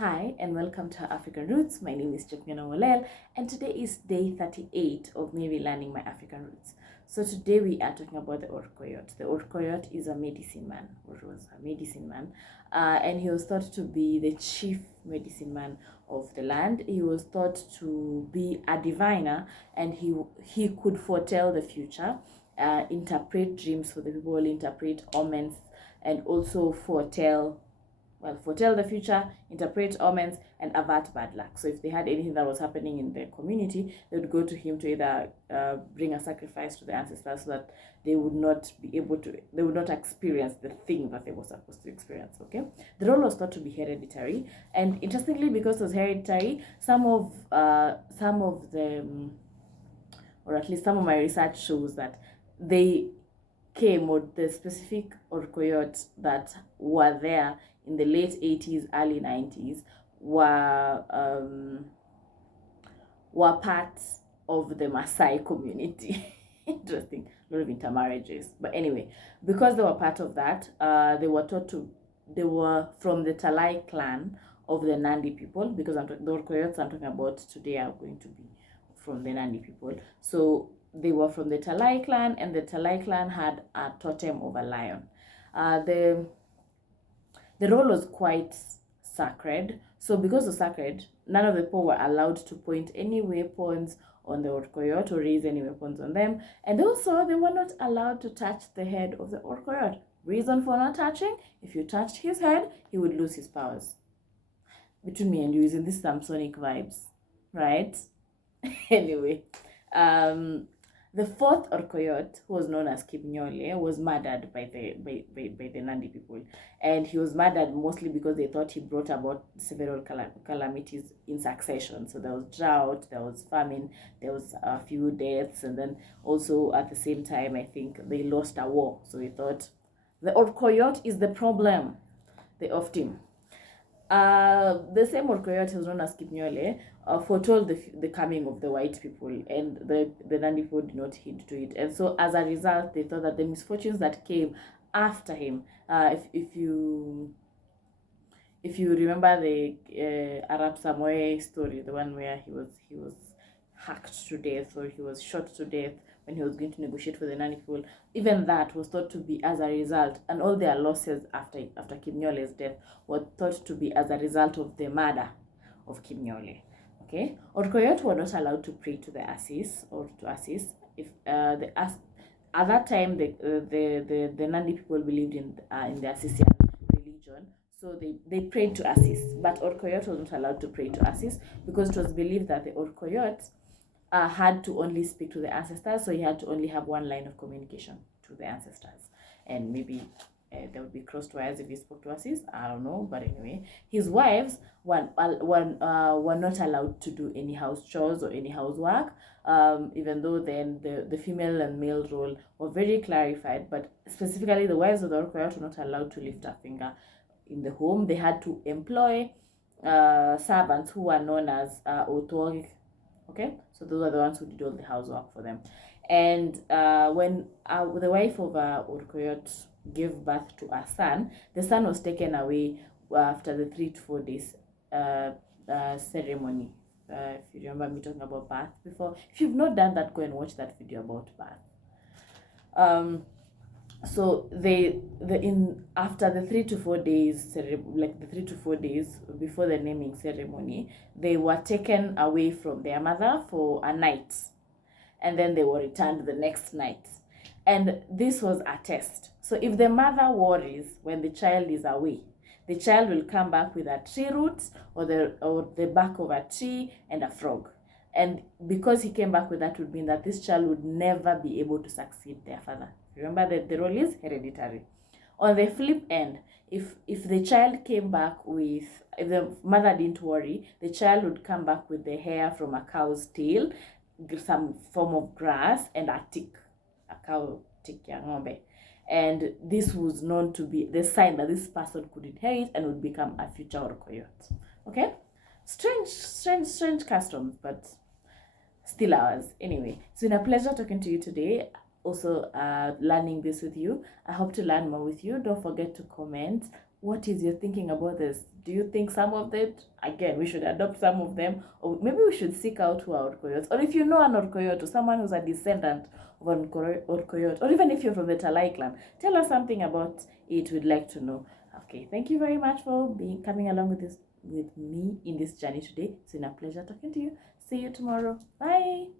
Hi and welcome to African Roots. My name is Jepngana Wolel and today is day 38 of me relearning my African roots. So today we are talking about the orkoiyot. The orkoiyot is a medicine man, or was a medicine man, and he was thought to be the chief medicine man of the land. He was thought to be a diviner, and he could foretell the future, interpret dreams for the people, interpret omens, and also foretell the future, interpret omens, and avert bad luck. So if they had anything that was happening in the community, they would go to him to either bring a sacrifice to the ancestors so that they would not experience the thing that they were supposed to experience. Okay, the role was thought to be hereditary, and interestingly, because it was hereditary, some of them, or at least some of my research shows that they came, or the specific orkoiyot that were there in the late 80s, early 90s were part of the Maasai community. Interesting, a lot of intermarriages. But anyway, because they were part of that, they were from the Talai clan of the Nandi people, because the orkoiyots I'm talking about today are going to be from the Nandi people. So they were from the Talai clan, and the Talai clan had a totem of a lion. The role was quite sacred. So because of sacred, none of the people were allowed to point any weapons on the orkoiyot or raise any weapons on them. And also, they were not allowed to touch the head of the orkoiyot. Reason for not touching: if you touched his head, he would lose his powers. Between me and you, isn't this Samsonic vibes, right? Anyway, the fourth orkoiyot, who was known as Kipnyole, was murdered by the Nandi people, and he was murdered mostly because they thought he brought about several calamities in succession. So there was drought, there was famine, there was a few deaths, and then also at the same time, I think they lost a war. So they thought the orkoiyot is the problem. They offed him. The same orkoiyot, who was known as Kipnyole, foretold the coming of the white people, and the Nandi people did not heed to it. And so as a result, they thought that the misfortunes that came after him, if you remember the Arab Samoe story, the one where he was hacked to death, or he was shot to death when he was going to negotiate for the Nandi people, even that was thought to be as a result, and all their losses after Kipnyole's death were thought to be as a result of the murder of Kipnyole. Okay, orkoiyot were not allowed to pray to the Assis or to Assis. If at that time the Nandi people believed in the Assisian religion, so they prayed to Assis, but orkoiyot was not allowed to pray to Assis because it was believed that the orkoiyot had to only speak to the ancestors, so he had to only have one line of communication to the ancestors, and maybe there would be crossed wires if he spoke to Assis. I don't know, but anyway, his wives were not allowed to do any house chores or any housework, even though then the female and male role were very clarified. But specifically, the wives of the orkoiyot were not allowed to lift a finger in the home. They had to employ servants who were known as orkoiyot. Okay, so those are the ones who did all the housework for them. And when the wife of orkoiyot gave birth to a son, the son was taken away after the 3 to 4 days ceremony. If you remember me talking about birth before, if you've not done that, go and watch that video about birth. So after the 3 to 4 days, like the 3 to 4 days before the naming ceremony, they were taken away from their mother for a night, and then they were returned the next night. And this was a test. So if the mother worries when the child is away, the child will come back with a tree root or the bark of a tree and a frog. And because he came back with that, would mean that this child would never be able to succeed their father. Remember that the role is hereditary. On the flip end, if the child came back with, if the mother didn't worry, the child would come back with the hair from a cow's tail, some form of grass, and a tick, a cow tick, and this was known to be the sign that this person could inherit and would become a future orkoiyot. Okay, strange customs, but still ours. Anyway, it's been a pleasure talking to you today. Also learning this with you. I hope to learn more with you. Don't forget to comment what is your thinking about this? Do you think some of them, again, we should adopt some of them, or maybe we should seek out who are orkoiyots? Or if you know an orkoiyot or someone who's a descendant of an orkoiyot, or even if you're from the Talai clan, tell us something about it. We'd like to know. Okay, thank you very much for coming along with me in this journey today. It's been a pleasure talking to you. See you tomorrow. Bye.